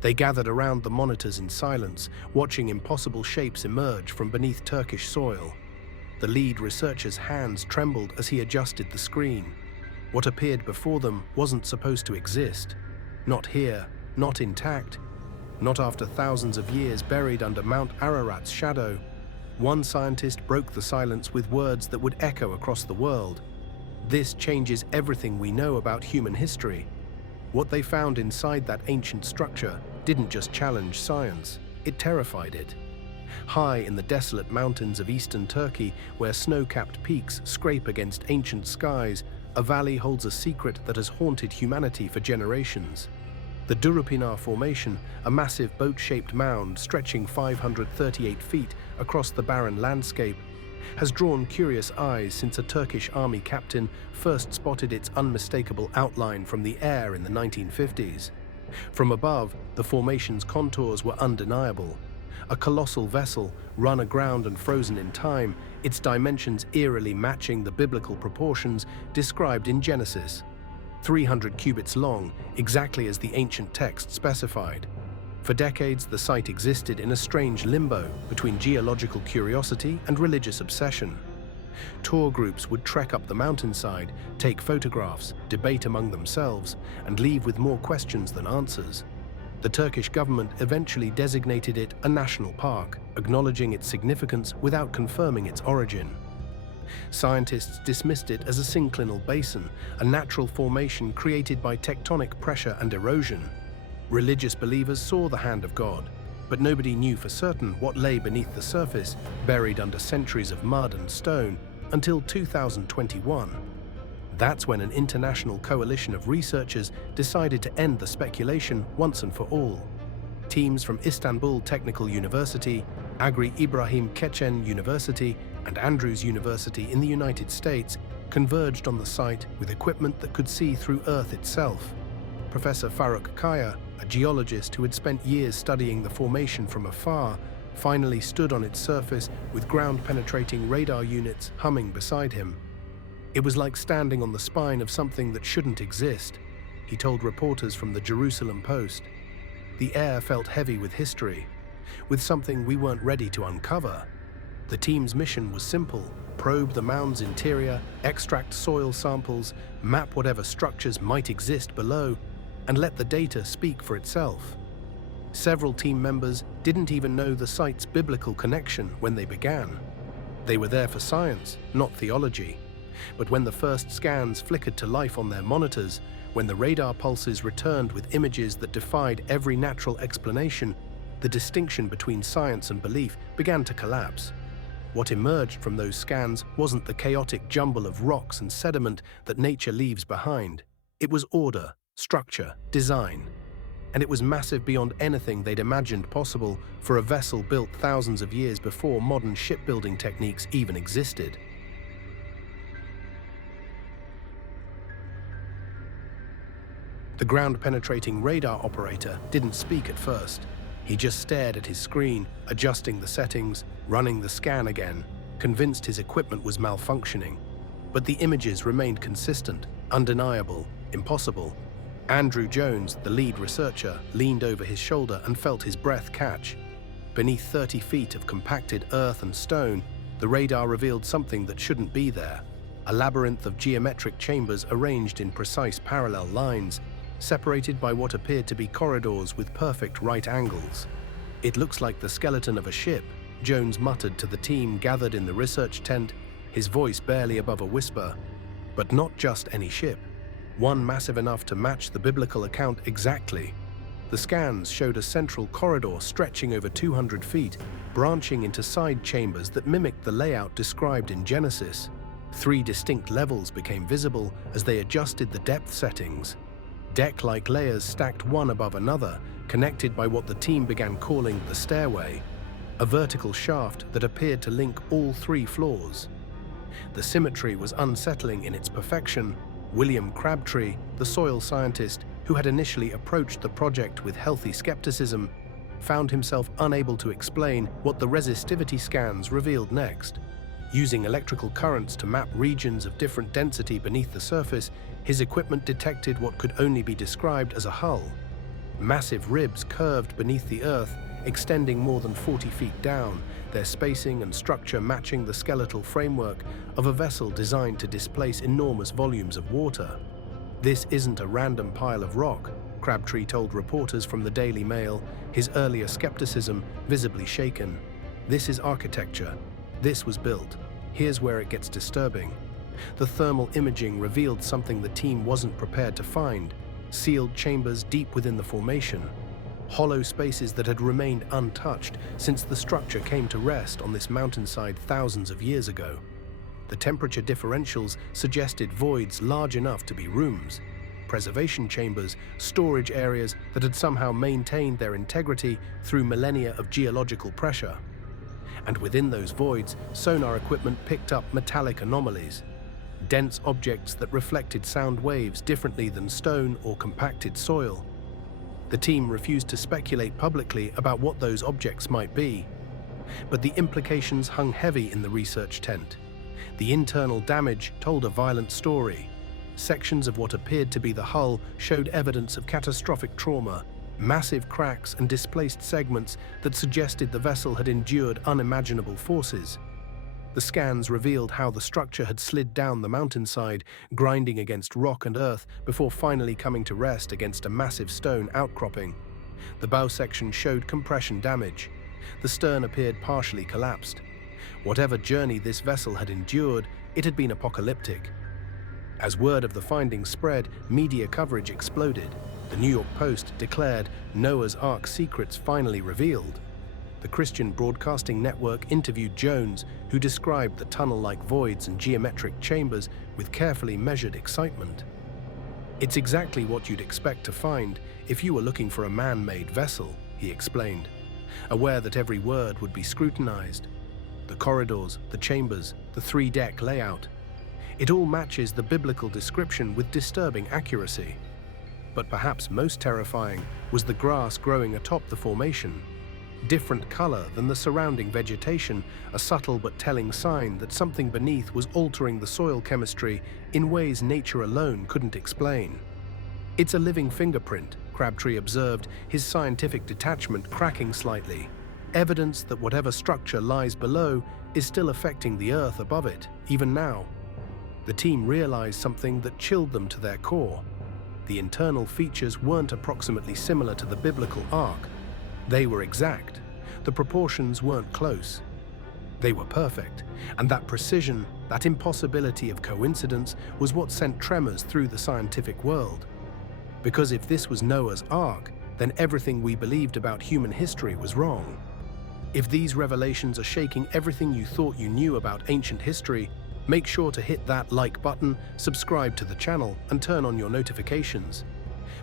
They gathered around the monitors in silence, watching impossible shapes emerge from beneath Turkish soil. The lead researcher's hands trembled as he adjusted the screen. What appeared before them wasn't supposed to exist. Not here, not intact, not after thousands of years buried under Mount Ararat's shadow. One scientist broke the silence with words that would echo across the world. This changes everything we know about human history. What they found inside that ancient structure didn't just challenge science, it terrified it. High in the desolate mountains of eastern Turkey, where snow-capped peaks scrape against ancient skies, a valley holds a secret that has haunted humanity for generations. The Durupinar Formation, a massive boat-shaped mound stretching 538 feet across the barren landscape, has drawn curious eyes since a Turkish army captain first spotted its unmistakable outline from the air in the 1950s. From above, the formation's contours were undeniable. A colossal vessel, run aground and frozen in time, its dimensions eerily matching the biblical proportions described in Genesis. 300 cubits long, exactly as the ancient text specified. For decades, the site existed in a strange limbo between geological curiosity and religious obsession. Tour groups would trek up the mountainside, take photographs, debate among themselves, and leave with more questions than answers. The Turkish government eventually designated it a national park, acknowledging its significance without confirming its origin. Scientists dismissed it as a synclinal basin, a natural formation created by tectonic pressure and erosion. Religious believers saw the hand of God, but nobody knew for certain what lay beneath the surface, buried under centuries of mud and stone, until 2021. That's when an international coalition of researchers decided to end the speculation once and for all. Teams from Istanbul Technical University, Agri Ibrahim Keçen University, and Andrews University in the United States converged on the site with equipment that could see through Earth itself. Professor Faruk Kaya, a geologist who had spent years studying the formation from afar, finally stood on its surface with ground-penetrating radar units humming beside him. It was like standing on the spine of something that shouldn't exist, he told reporters from the Jerusalem Post. The air felt heavy with history, with something we weren't ready to uncover. The team's mission was simple: probe the mound's interior, extract soil samples, map whatever structures might exist below, and let the data speak for itself. Several team members didn't even know the site's biblical connection when they began. They were there for science, not theology. But when the first scans flickered to life on their monitors, when the radar pulses returned with images that defied every natural explanation, the distinction between science and belief began to collapse. What emerged from those scans wasn't the chaotic jumble of rocks and sediment that nature leaves behind. It was order, structure, design. And it was massive beyond anything they'd imagined possible for a vessel built thousands of years before modern shipbuilding techniques even existed. The ground-penetrating radar operator didn't speak at first. He just stared at his screen, adjusting the settings, running the scan again, convinced his equipment was malfunctioning. But the images remained consistent, undeniable, impossible. Andrew Jones, the lead researcher, leaned over his shoulder and felt his breath catch. Beneath 30 feet of compacted earth and stone, the radar revealed something that shouldn't be there. A labyrinth of geometric chambers arranged in precise parallel lines, separated by what appeared to be corridors with perfect right angles. "It looks like the skeleton of a ship," Jones muttered to the team gathered in the research tent, his voice barely above a whisper. But not just any ship. One massive enough to match the biblical account exactly. The scans showed a central corridor stretching over 200 feet, branching into side chambers that mimicked the layout described in Genesis. 3 distinct levels became visible as they adjusted the depth settings. Deck-like layers stacked one above another, connected by what the team began calling the stairway, a vertical shaft that appeared to link all 3 floors. The symmetry was unsettling in its perfection. William Crabtree, the soil scientist who had initially approached the project with healthy skepticism, found himself unable to explain what the resistivity scans revealed next. Using electrical currents to map regions of different density beneath the surface, his equipment detected what could only be described as a hull. Massive ribs curved beneath the earth, extending more than 40 feet down, their spacing and structure matching the skeletal framework of a vessel designed to displace enormous volumes of water. "This isn't a random pile of rock," Crabtree told reporters from the Daily Mail, his earlier skepticism visibly shaken. "This is architecture. This was built. Here's where it gets disturbing." The thermal imaging revealed something the team wasn't prepared to find: sealed chambers deep within the formation. Hollow spaces that had remained untouched since the structure came to rest on this mountainside thousands of years ago. The temperature differentials suggested voids large enough to be rooms, preservation chambers, storage areas that had somehow maintained their integrity through millennia of geological pressure. And within those voids, sonar equipment picked up metallic anomalies, dense objects that reflected sound waves differently than stone or compacted soil. The team refused to speculate publicly about what those objects might be, but the implications hung heavy in the research tent. The internal damage told a violent story. Sections of what appeared to be the hull showed evidence of catastrophic trauma, massive cracks and displaced segments that suggested the vessel had endured unimaginable forces. The scans revealed how the structure had slid down the mountainside, grinding against rock and earth before finally coming to rest against a massive stone outcropping. The bow section showed compression damage. The stern appeared partially collapsed. Whatever journey this vessel had endured, it had been apocalyptic. As word of the findings spread, media coverage exploded. The New York Post declared Noah's Ark secrets finally revealed. The Christian Broadcasting Network interviewed Jones, who described the tunnel-like voids and geometric chambers with carefully measured excitement. "It's exactly what you'd expect to find if you were looking for a man-made vessel," he explained, aware that every word would be scrutinized. The corridors, the chambers, the three-deck layout. It all matches the biblical description with disturbing accuracy. But perhaps most terrifying was the grass growing atop the formation. Different color than the surrounding vegetation, a subtle but telling sign that something beneath was altering the soil chemistry in ways nature alone couldn't explain. "It's a living fingerprint," Crabtree observed, his scientific detachment cracking slightly. "Evidence that whatever structure lies below is still affecting the earth above it, even now." The team realized something that chilled them to their core. The internal features weren't approximately similar to the biblical ark. They were exact. The proportions weren't close. They were perfect, and that precision, that impossibility of coincidence, was what sent tremors through the scientific world. Because if this was Noah's Ark, then everything we believed about human history was wrong. If these revelations are shaking everything you thought you knew about ancient history, make sure to hit that like button, subscribe to the channel, and turn on your notifications.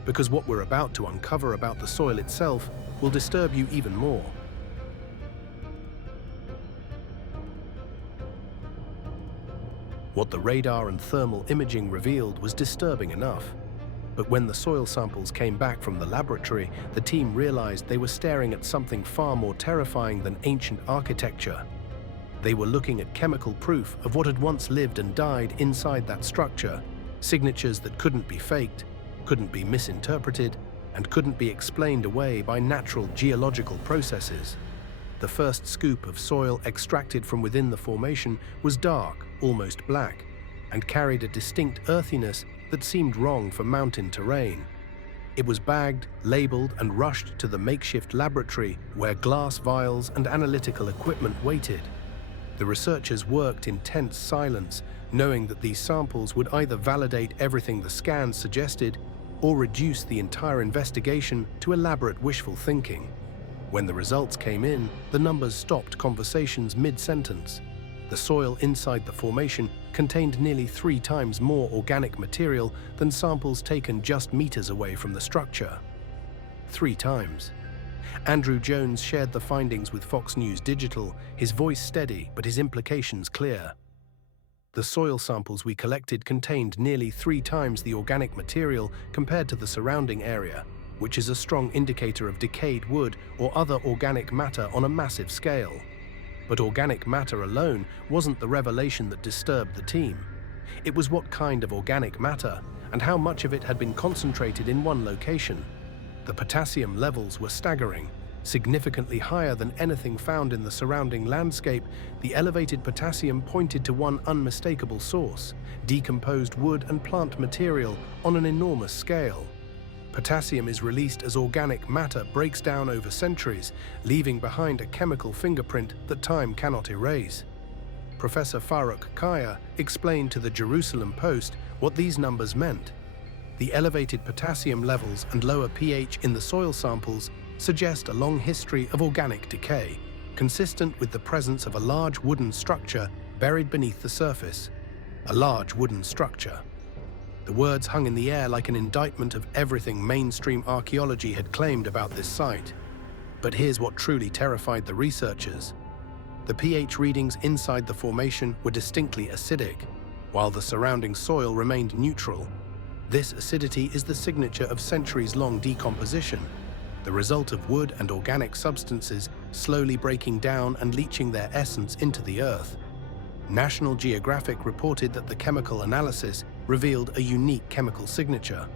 Because what we're about to uncover about the soil itself will disturb you even more. What the radar and thermal imaging revealed was disturbing enough. But when the soil samples came back from the laboratory, the team realized they were staring at something far more terrifying than ancient architecture. They were looking at chemical proof of what had once lived and died inside that structure, signatures that couldn't be faked, couldn't be misinterpreted, and couldn't be explained away by natural geological processes. The first scoop of soil extracted from within the formation was dark, almost black, and carried a distinct earthiness that seemed wrong for mountain terrain. It was bagged, labeled, and rushed to the makeshift laboratory where glass vials and analytical equipment waited. The researchers worked in tense silence, knowing that these samples would either validate everything the scans suggested or reduce the entire investigation to elaborate wishful thinking. When the results came in, the numbers stopped conversations mid-sentence. The soil inside the formation contained nearly 3 times more organic material than samples taken just meters away from the structure. 3 times. Andrew Jones shared the findings with Fox News Digital, his voice steady but his implications clear. The soil samples we collected contained nearly 3 times the organic material compared to the surrounding area, which is a strong indicator of decayed wood or other organic matter on a massive scale. But organic matter alone wasn't the revelation that disturbed the team. It was what kind of organic matter and how much of it had been concentrated in one location. The potassium levels were staggering, significantly higher than anything found in the surrounding landscape. The elevated potassium pointed to one unmistakable source: decomposed wood and plant material on an enormous scale. Potassium is released as organic matter breaks down over centuries, leaving behind a chemical fingerprint that time cannot erase. Professor Faruk Kaya explained to the Jerusalem Post what these numbers meant. The elevated potassium levels and lower pH in the soil samples suggest a long history of organic decay, consistent with the presence of a large wooden structure buried beneath the surface. A large wooden structure. The words hung in the air like an indictment of everything mainstream archaeology had claimed about this site. But here's what truly terrified the researchers. The pH readings inside the formation were distinctly acidic, while the surrounding soil remained neutral. This acidity is the signature of centuries-long decomposition, the result of wood and organic substances slowly breaking down and leaching their essence into the earth. National Geographic reported that the chemical analysis revealed a unique chemical signature,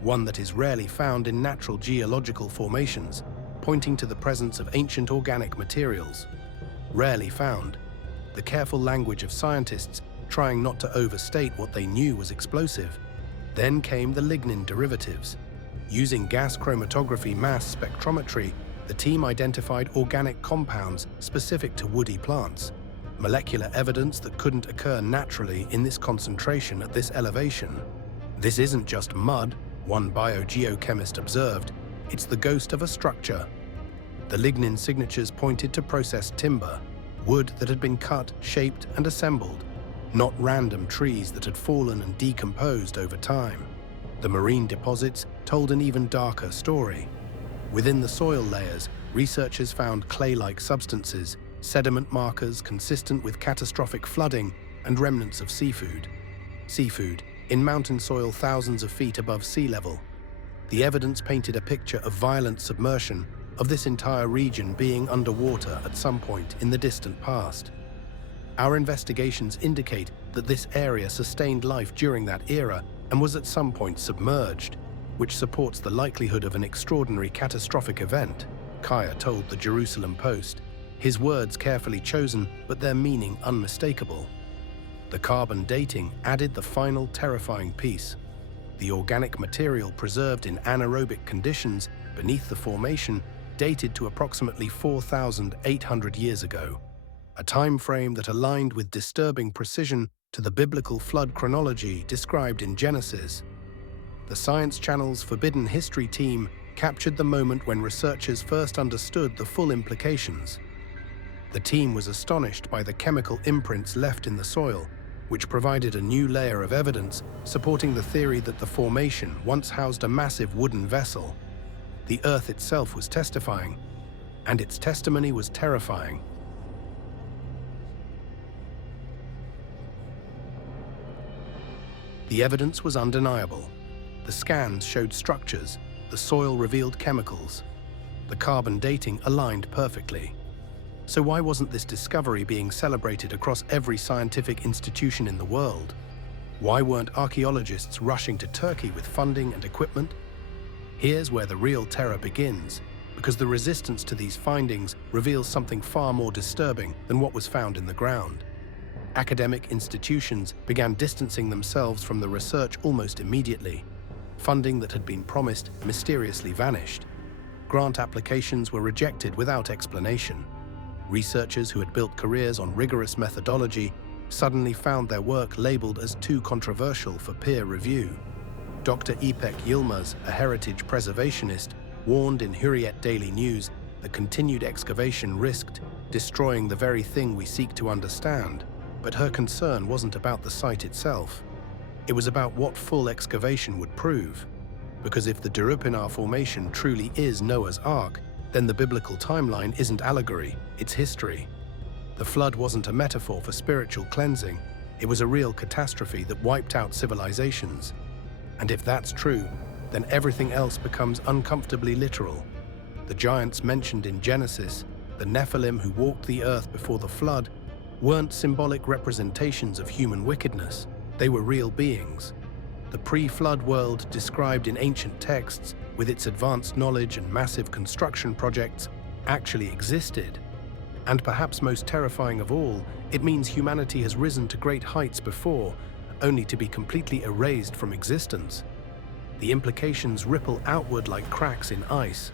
one that is rarely found in natural geological formations, pointing to the presence of ancient organic materials. Rarely found. The careful language of scientists trying not to overstate what they knew was explosive. Then came the lignin derivatives. Using gas chromatography mass spectrometry, the team identified organic compounds specific to woody plants, molecular evidence that couldn't occur naturally in this concentration at this elevation. This isn't just mud, one biogeochemist observed, it's the ghost of a structure. The lignin signatures pointed to processed timber, wood that had been cut, shaped, and assembled, not random trees that had fallen and decomposed over time. The marine deposits told an even darker story. Within the soil layers, researchers found clay-like substances, sediment markers consistent with catastrophic flooding, and remnants of seafood. Seafood, in mountain soil thousands of feet above sea level. The evidence painted a picture of violent submersion, of this entire region being underwater at some point in the distant past. Our investigations indicate that this area sustained life during that era and was at some point submerged, which supports the likelihood of an extraordinary catastrophic event, Kaya told the Jerusalem Post, his words carefully chosen but their meaning unmistakable. The carbon dating added the final terrifying piece. The organic material preserved in anaerobic conditions beneath the formation dated to approximately 4,800 years ago, a time frame that aligned with disturbing precision to the biblical flood chronology described in Genesis. The Science Channel's Forbidden History team captured the moment when researchers first understood the full implications. The team was astonished by the chemical imprints left in the soil, which provided a new layer of evidence supporting the theory that the formation once housed a massive wooden vessel. The Earth itself was testifying, and its testimony was terrifying. The evidence was undeniable. The scans showed structures, the soil revealed chemicals. The carbon dating aligned perfectly. So why wasn't this discovery being celebrated across every scientific institution in the world? Why weren't archaeologists rushing to Turkey with funding and equipment? Here's where the real terror begins, because the resistance to these findings reveals something far more disturbing than what was found in the ground. Academic institutions began distancing themselves from the research almost immediately. Funding that had been promised mysteriously vanished. Grant applications were rejected without explanation. Researchers who had built careers on rigorous methodology suddenly found their work labeled as too controversial for peer review. Dr. İpek Yilmaz, a heritage preservationist, warned in Hürriyet Daily News that continued excavation risked destroying the very thing we seek to understand. But her concern wasn't about the site itself. It was about what full excavation would prove. Because if the Durupınar Formation truly is Noah's Ark, then the biblical timeline isn't allegory, it's history. The flood wasn't a metaphor for spiritual cleansing, it was a real catastrophe that wiped out civilizations. And if that's true, then everything else becomes uncomfortably literal. The giants mentioned in Genesis, the Nephilim who walked the earth before the flood, weren't symbolic representations of human wickedness, they were real beings. The pre-flood world described in ancient texts with its advanced knowledge and massive construction projects, actually existed. And perhaps most terrifying of all, it means humanity has risen to great heights before, only to be completely erased from existence. The implications ripple outward like cracks in ice.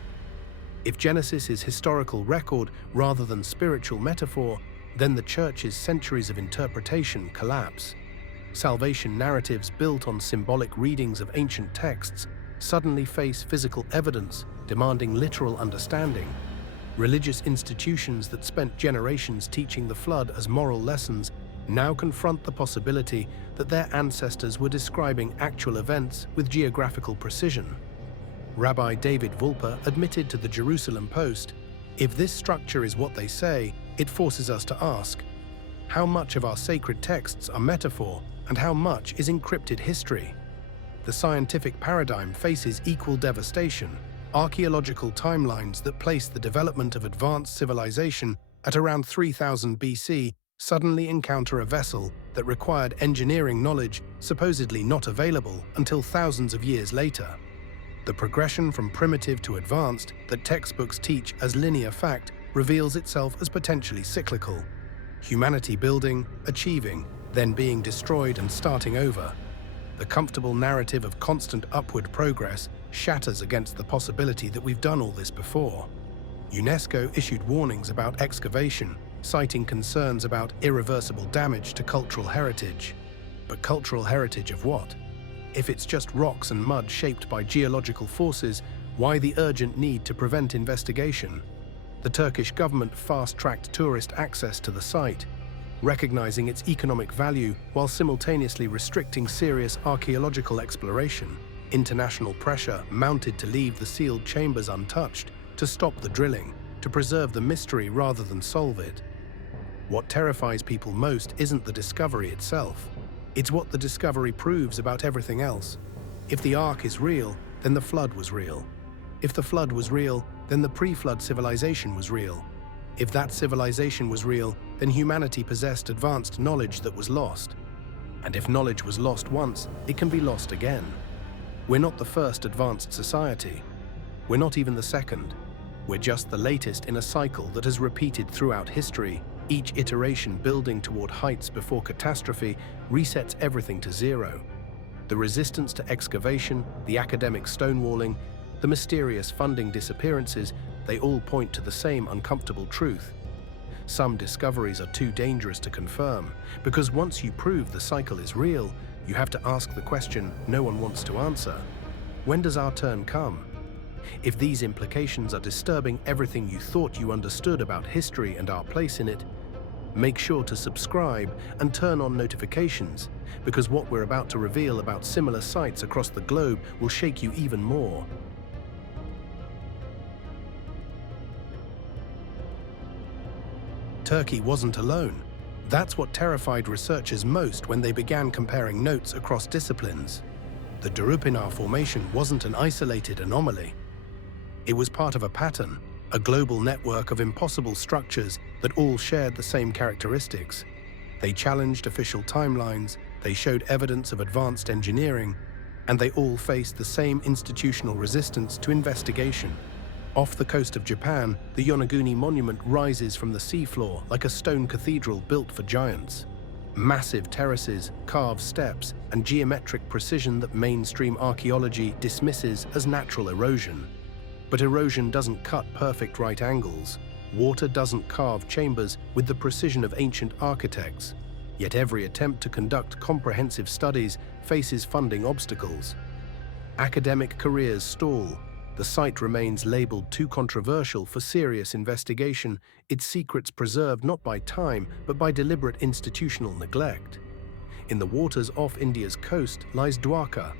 If Genesis is historical record rather than spiritual metaphor, then the Church's centuries of interpretation collapse. Salvation narratives built on symbolic readings of ancient texts suddenly face physical evidence demanding literal understanding. Religious institutions that spent generations teaching the flood as moral lessons now confront the possibility that their ancestors were describing actual events with geographical precision. Rabbi David Vulper admitted to the Jerusalem Post, "If this structure is what they say, it forces us to ask, how much of our sacred texts are metaphor and how much is encrypted history?" The scientific paradigm faces equal devastation. Archaeological timelines that place the development of advanced civilization at around 3000 BC suddenly encounter a vessel that required engineering knowledge supposedly not available until thousands of years later. The progression from primitive to advanced that textbooks teach as linear fact reveals itself as potentially cyclical. Humanity building, achieving, then being destroyed and starting over. The comfortable narrative of constant upward progress shatters against the possibility that we've done all this before. UNESCO issued warnings about excavation, citing concerns about irreversible damage to cultural heritage. But cultural heritage of what? If it's just rocks and mud shaped by geological forces, why the urgent need to prevent investigation? The Turkish government fast-tracked tourist access to the site, recognizing its economic value while simultaneously restricting serious archaeological exploration. International pressure mounted to leave the sealed chambers untouched, to stop the drilling, to preserve the mystery rather than solve it. What terrifies people most isn't the discovery itself. It's what the discovery proves about everything else. If the Ark is real, then the flood was real. If the flood was real, then the pre-flood civilization was real. If that civilization was real, then humanity possessed advanced knowledge that was lost. And if knowledge was lost once, it can be lost again. We're not the first advanced society. We're not even the second. We're just the latest in a cycle that has repeated throughout history. Each iteration building toward heights before catastrophe resets everything to zero. The resistance to excavation, the academic stonewalling, the mysterious funding disappearances, they all point to the same uncomfortable truth. Some discoveries are too dangerous to confirm, because once you prove the cycle is real, you have to ask the question no one wants to answer. When does our turn come? If these implications are disturbing everything you thought you understood about history and our place in it, make sure to subscribe and turn on notifications, because what we're about to reveal about similar sites across the globe will shake you even more. Turkey wasn't alone. That's what terrified researchers most when they began comparing notes across disciplines. The Durupınar Formation wasn't an isolated anomaly. It was part of a pattern, a global network of impossible structures that all shared the same characteristics. They challenged official timelines, they showed evidence of advanced engineering, and they all faced the same institutional resistance to investigation. Off the coast of Japan, the Yonaguni Monument rises from the seafloor like a stone cathedral built for giants. Massive terraces, carved steps, and geometric precision that mainstream archaeology dismisses as natural erosion. But erosion doesn't cut perfect right angles. Water doesn't carve chambers with the precision of ancient architects. Yet every attempt to conduct comprehensive studies faces funding obstacles. Academic careers stall. The site remains labeled too controversial for serious investigation, its secrets preserved not by time, but by deliberate institutional neglect. In the waters off India's coast lies Dwarka,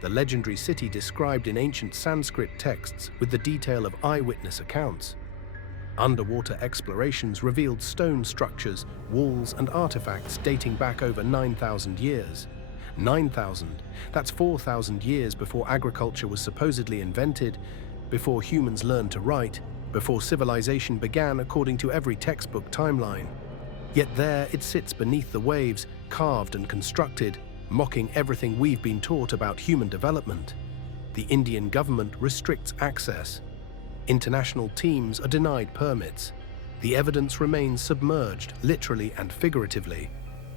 the legendary city described in ancient Sanskrit texts with the detail of eyewitness accounts. Underwater explorations revealed stone structures, walls, and artifacts dating back over 9,000 years. 9,000, that's 4,000 years before agriculture was supposedly invented, before humans learned to write, before civilization began according to every textbook timeline. Yet there it sits beneath the waves, carved and constructed, mocking everything we've been taught about human development. The Indian government restricts access. International teams are denied permits. The evidence remains submerged, literally and figuratively.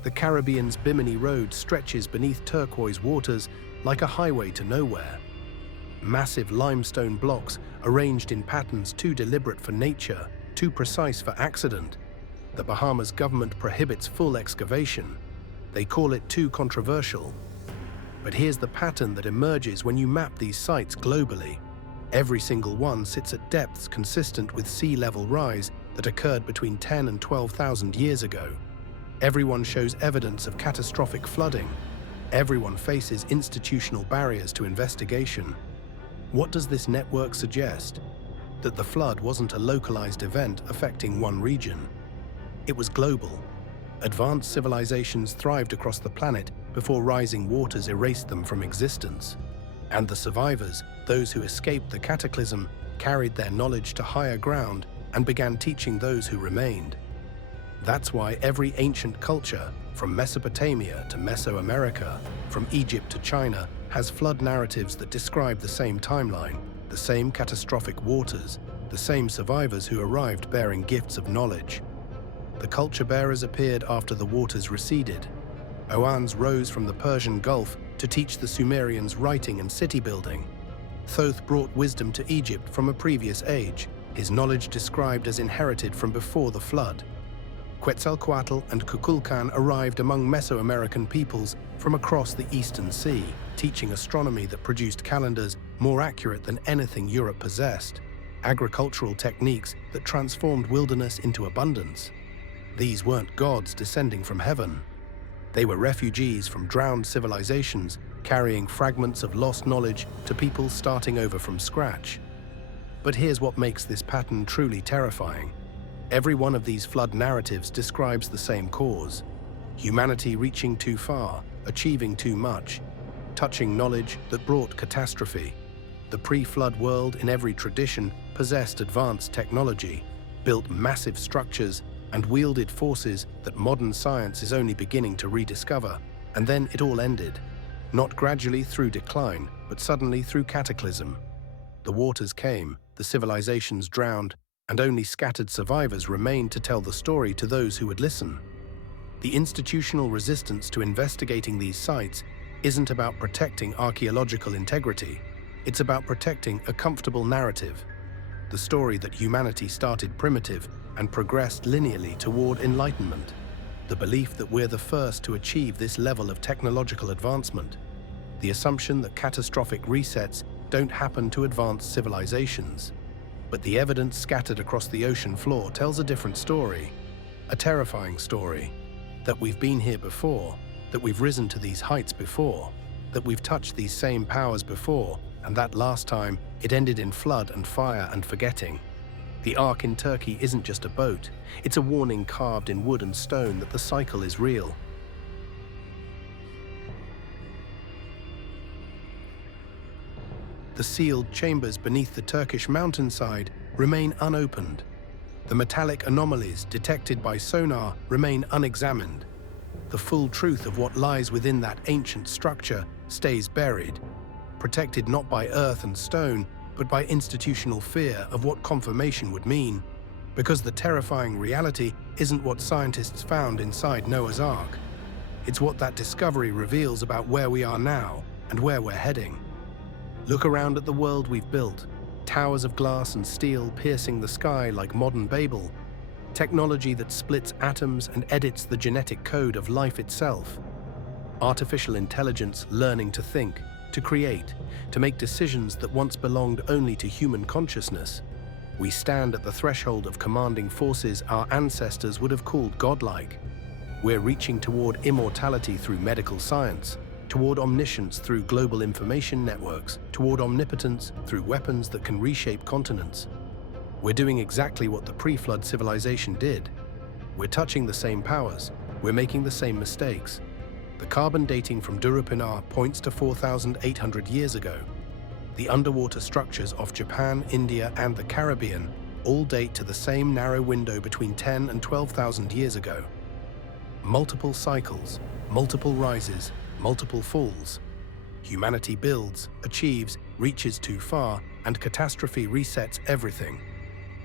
The Caribbean's Bimini Road stretches beneath turquoise waters like a highway to nowhere. Massive limestone blocks arranged in patterns too deliberate for nature, too precise for accident. The Bahamas government prohibits full excavation. They call it too controversial. But here's the pattern that emerges when you map these sites globally. Every single one sits at depths consistent with sea level rise that occurred between 10 and 12,000 years ago. Everyone shows evidence of catastrophic flooding. Everyone faces institutional barriers to investigation. What does this network suggest? That the flood wasn't a localized event affecting one region. It was global. Advanced civilizations thrived across the planet before rising waters erased them from existence. And the survivors, those who escaped the cataclysm, carried their knowledge to higher ground and began teaching those who remained. That's why every ancient culture, from Mesopotamia to Mesoamerica, from Egypt to China, has flood narratives that describe the same timeline, the same catastrophic waters, the same survivors who arrived bearing gifts of knowledge. The culture bearers appeared after the waters receded. Oannes rose from the Persian Gulf to teach the Sumerians writing and city building. Thoth brought wisdom to Egypt from a previous age, his knowledge described as inherited from before the flood. Quetzalcoatl and Kukulkan arrived among Mesoamerican peoples from across the Eastern Sea, teaching astronomy that produced calendars more accurate than anything Europe possessed, agricultural techniques that transformed wilderness into abundance. These weren't gods descending from heaven. They were refugees from drowned civilizations, carrying fragments of lost knowledge to peoples starting over from scratch. But here's what makes this pattern truly terrifying. Every one of these flood narratives describes the same cause: humanity reaching too far, achieving too much, touching knowledge that brought catastrophe. The pre-flood world in every tradition possessed advanced technology, built massive structures, and wielded forces that modern science is only beginning to rediscover. And then it all ended. Not gradually through decline, but suddenly through cataclysm. The waters came, the civilizations drowned, and only scattered survivors remained to tell the story to those who would listen. The institutional resistance to investigating these sites isn't about protecting archaeological integrity. It's about protecting a comfortable narrative. The story that humanity started primitive and progressed linearly toward enlightenment. The belief that we're the first to achieve this level of technological advancement. The assumption that catastrophic resets don't happen to advanced civilizations. But the evidence scattered across the ocean floor tells a different story. A terrifying story. That we've been here before, that we've risen to these heights before, that we've touched these same powers before, and that last time it ended in flood and fire and forgetting. The ARK in Turkey isn't just a boat, it's a warning carved in wood and stone that the cycle is real. The sealed chambers beneath the Turkish mountainside remain unopened. The metallic anomalies detected by sonar remain unexamined. The full truth of what lies within that ancient structure stays buried, protected not by earth and stone, but by institutional fear of what confirmation would mean, because the terrifying reality isn't what scientists found inside Noah's Ark. It's what that discovery reveals about where we are now and where we're heading. Look around at the world we've built, towers of glass and steel piercing the sky like modern Babel, technology that splits atoms and edits the genetic code of life itself, artificial intelligence learning to think, to create, to make decisions that once belonged only to human consciousness. We stand at the threshold of commanding forces our ancestors would have called godlike. We're reaching toward immortality through medical science, toward omniscience through global information networks, toward omnipotence through weapons that can reshape continents. We're doing exactly what the pre-flood civilization did. We're touching the same powers, we're making the same mistakes. The carbon dating from Durupinar points to 4,800 years ago. The underwater structures of Japan, India, and the Caribbean all date to the same narrow window between 10 and 12,000 years ago. Multiple cycles, multiple rises, multiple falls. Humanity builds, achieves, reaches too far, and catastrophe resets everything.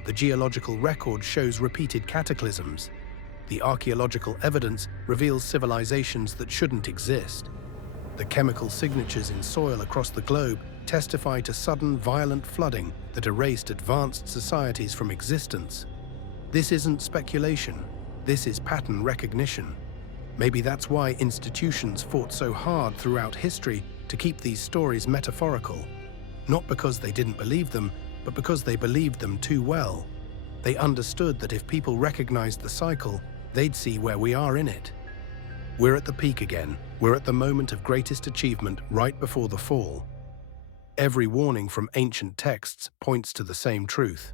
The geological record shows repeated cataclysms. The archaeological evidence reveals civilizations that shouldn't exist. The chemical signatures in soil across the globe testify to sudden, violent flooding that erased advanced societies from existence. This isn't speculation. This is pattern recognition. Maybe that's why institutions fought so hard throughout history to keep these stories metaphorical. Not because they didn't believe them, but because they believed them too well. They understood that if people recognized the cycle, they'd see where we are in it. We're at the peak again. We're at the moment of greatest achievement right before the fall. Every warning from ancient texts points to the same truth.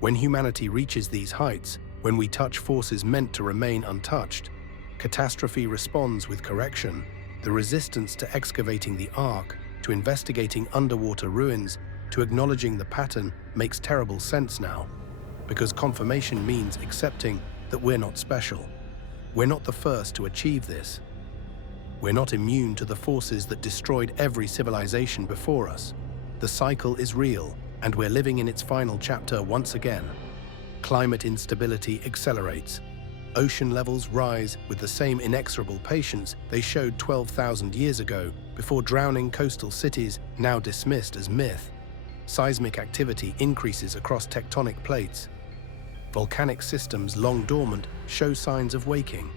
When humanity reaches these heights, when we touch forces meant to remain untouched, catastrophe responds with correction. The resistance to excavating the Ark, to investigating underwater ruins, to acknowledging the pattern makes terrible sense now. Because confirmation means accepting that we're not special. We're not the first to achieve this. We're not immune to the forces that destroyed every civilization before us. The cycle is real, and we're living in its final chapter once again. Climate instability accelerates. Ocean levels rise with the same inexorable patience they showed 12,000 years ago before drowning coastal cities now dismissed as myth. Seismic activity increases across tectonic plates. Volcanic systems long dormant show signs of waking.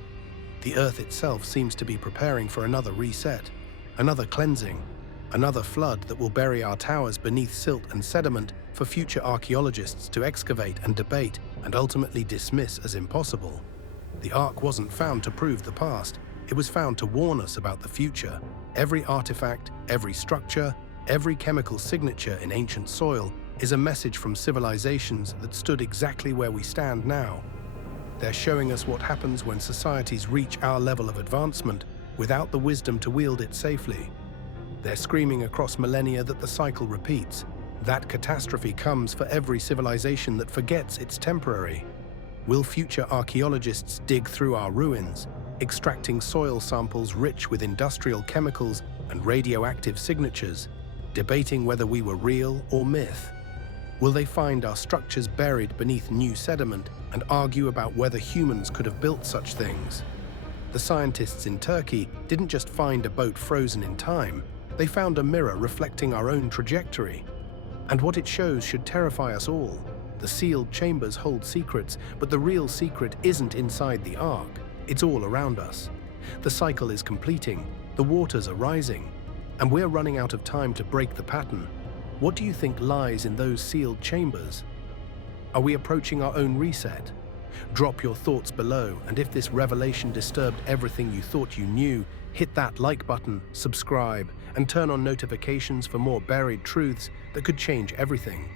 The Earth itself seems to be preparing for another reset, another cleansing, another flood that will bury our towers beneath silt and sediment for future archaeologists to excavate and debate and ultimately dismiss as impossible. The Ark wasn't found to prove the past, it was found to warn us about the future. Every artifact, every structure, every chemical signature in ancient soil is a message from civilizations that stood exactly where we stand now. They're showing us what happens when societies reach our level of advancement without the wisdom to wield it safely. They're screaming across millennia that the cycle repeats. That catastrophe comes for every civilization that forgets it's temporary. Will future archaeologists dig through our ruins, extracting soil samples rich with industrial chemicals and radioactive signatures, debating whether we were real or myth? Will they find our structures buried beneath new sediment and argue about whether humans could have built such things? The scientists in Turkey didn't just find a boat frozen in time, they found a mirror reflecting our own trajectory. And what it shows should terrify us all. The sealed chambers hold secrets, but the real secret isn't inside the Ark, it's all around us. The cycle is completing, the waters are rising, and we're running out of time to break the pattern. What do you think lies in those sealed chambers? Are we approaching our own reset? Drop your thoughts below, and if this revelation disturbed everything you thought you knew, hit that like button, subscribe, and turn on notifications for more buried truths that could change everything.